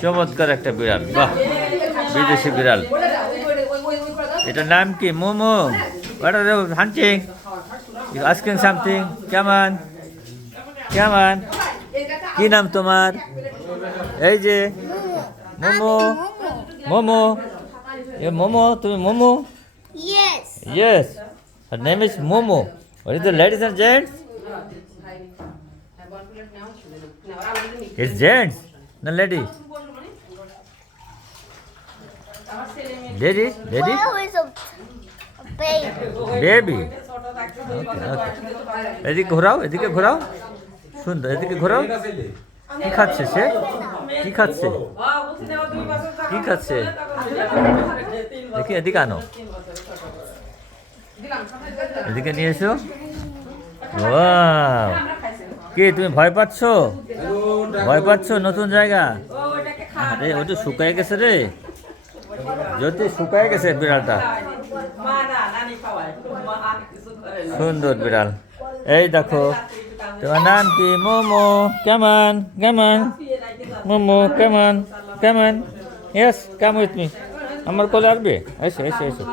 চমৎকার একটা বিড়াল, বাহ, বিদেশি বিড়াল। এটার নাম কি? Momo. What are you hunting? You asking something? Come on. Come on. কি নাম তোমার? এই যে মোমো। মোমো। এ মোমো, তুমি momo? Yes. Yes. Her name is Momo. What is the ladies and gents? It's gents, not lady. Lady? Lady? Where is a baby? Baby. Okay, okay. এদিকে ঘোরাও, এদিকে ঘোরাও। সুন্দর, এদিকে ঘোরাও। কি খাচ্ছে সে? কি খাচ্ছে? কি খাচ্ছে? দেখি, এদিকে আনো। এদিকে নিয়ে এসো। ওয়াও! কি তুমি ভয় পাচ্ছ? ভয় পাচ্ছ নতুন জায়গা? আরে ওটা শুকায় গেছে রে, যদি শুকায় গেছে বিড়ালটা। সুন্দর বিড়াল। এই দেখো, তোমার নাম কি? মোমো। কেমন কেমন? মোমো কেমন কেমন? Yes, come with me. আমার কোলে আসবে? এসো এসো এসো।